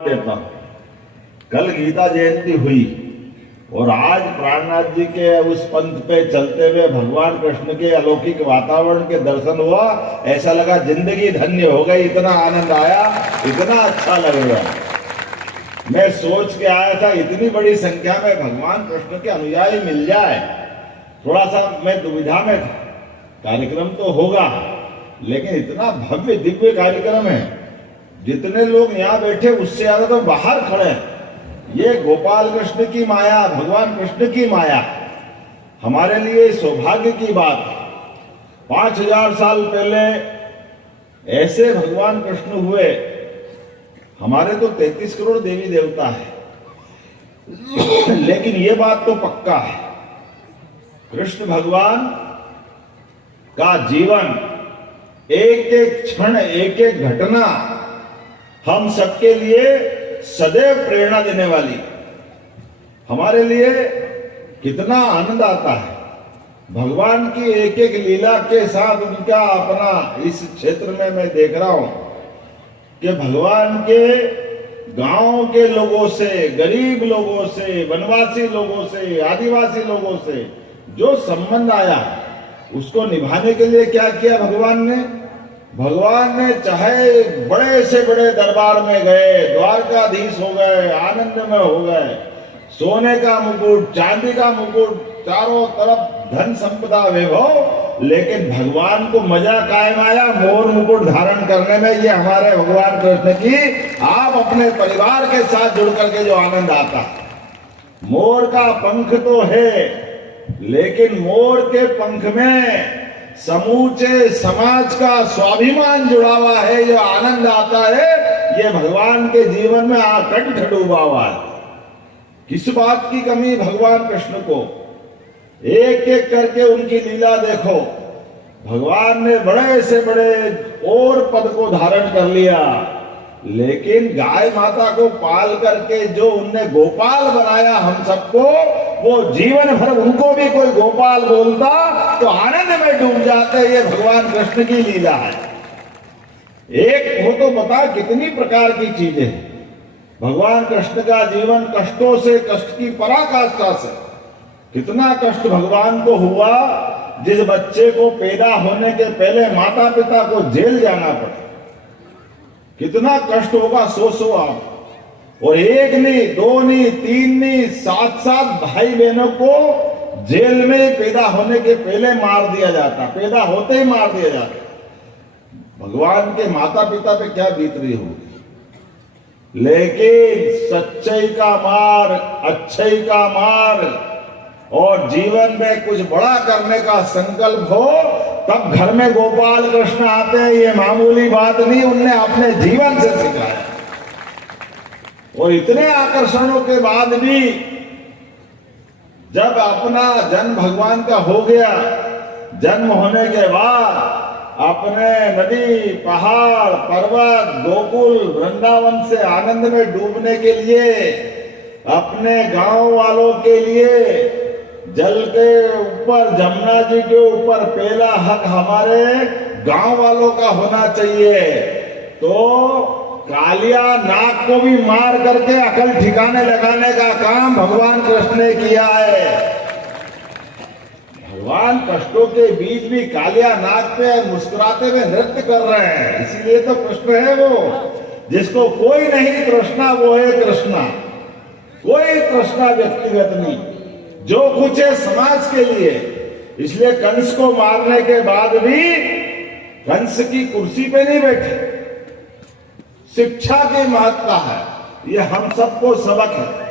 देता हूं। कल गीता जयंती हुई और आज प्राणनाथ जी के उस पंथ पे चलते हुए भगवान कृष्ण के अलौकिक वातावरण के दर्शन हुआ। ऐसा लगा जिंदगी धन्य हो गई, इतना आनंद आया, इतना अच्छा लग रहा। मैं सोच के आया था इतनी बड़ी संख्या में भगवान कृष्ण के अनुयायी मिल जाए, थोड़ा सा मैं दुविधा में था। कार्यक्रम तो होगा लेकिन इतना भव्य दिव्य कार्यक्रम है, जितने लोग यहाँ बैठे उससे ज्यादा तो बाहर खड़े हैं। ये गोपाल कृष्ण की माया, भगवान कृष्ण की माया हमारे लिए सौभाग्य की बात है। 5000 साल पहले ऐसे भगवान कृष्ण हुए। हमारे तो 33 करोड़ देवी देवता है, लेकिन ये बात तो पक्का है, कृष्ण भगवान का जीवन, एक एक क्षण, एक एक घटना हम सबके लिए सदैव प्रेरणा देने वाली। हमारे लिए कितना आनंद आता है भगवान की एक एक लीला के साथ उनका अपना। इस क्षेत्र में मैं देख रहा हूं कि भगवान के गांव के लोगों से, गरीब लोगों से, वनवासी लोगों से, आदिवासी लोगों से जो संबंध आया, उसको निभाने के लिए क्या किया भगवान ने? भगवान ने चाहे बड़े से बड़े दरबार में गए, द्वारकाधीश हो गए, आनंद में हो गए, सोने का मुकुट, चांदी का मुकुट, चारों तरफ धन संपदा वैभव, लेकिन भगवान को मजा कायम आया मोर मुकुट धारण करने में। ये हमारे भगवान कृष्ण की, आप अपने परिवार के साथ जुड़ करके जो आनंद आता। मोर का पंख तो है, लेकिन मोर के पंख में समूचे समाज का स्वाभिमान जुड़ा हुआ है। जो आनंद आता है ये भगवान के जीवन में आकंठ डूबा हुआ है। किस बात की कमी भगवान कृष्ण को? एक एक करके उनकी लीला देखो। भगवान ने बड़े से बड़े और पद को धारण कर लिया, लेकिन गाय माता को पाल करके जो उनने गोपाल बनाया हम सबको, वो जीवन भर उनको भी कोई गोपाल बोलता तो आनंद में डूब जाते। ये भगवान कृष्ण की लीला है। एक वो तो बता कितनी प्रकार की चीजें हैं। भगवान कृष्ण का जीवन कष्टों से, कष्ट की पराकाष्ठा से, कितना कष्ट भगवान को हुआ। जिस बच्चे को पैदा होने के पहले माता पिता को जेल जाना पड़ा, कितना कष्ट होगा, सो आप। और एक नहीं, दो नहीं, तीन नहीं, 7 भाई बहनों को जेल में पैदा होने के पहले मार दिया जाता, पैदा होते ही मार दिया जाता। भगवान के माता पिता पे क्या बीत रही होगी। लेकिन सच्चाई का मार, अच्छाई का मार और जीवन में कुछ बड़ा करने का संकल्प हो, तब घर में गोपाल कृष्ण आते हैं। ये मामूली बात नहीं, उनने अपने जीवन से सिखाया। और इतने आकर्षणों के बाद भी जब अपना जन्म भगवान का हो गया, जन्म होने के बाद अपने नदी, पहाड़, पर्वत, गोकुल, वृंदावन से आनंद में डूबने के लिए, अपने गांव वालों के लिए जल के ऊपर, जमुना जी के ऊपर पहला हक हमारे गांव वालों का होना चाहिए। तो कालिया नाग को भी मार करके अकल ठिकाने लगाने का काम भगवान कृष्ण ने किया है। भगवान कष्टों के बीच भी कालिया नाग पे मुस्कुराते हुए नृत्य कर रहे हैं। इसीलिए तो कृष्ण है वो, जिसको कोई नहीं तृष्णा वो है कृष्णा। कोई तृष्णा व्यक्तिगत नहीं, जो कुछ है समाज के लिए। इसलिए कंस को मारने के बाद भी कंस की कुर्सी पे नहीं बैठे। शिक्षा की महत्ता है, ये हम सबको सबक है।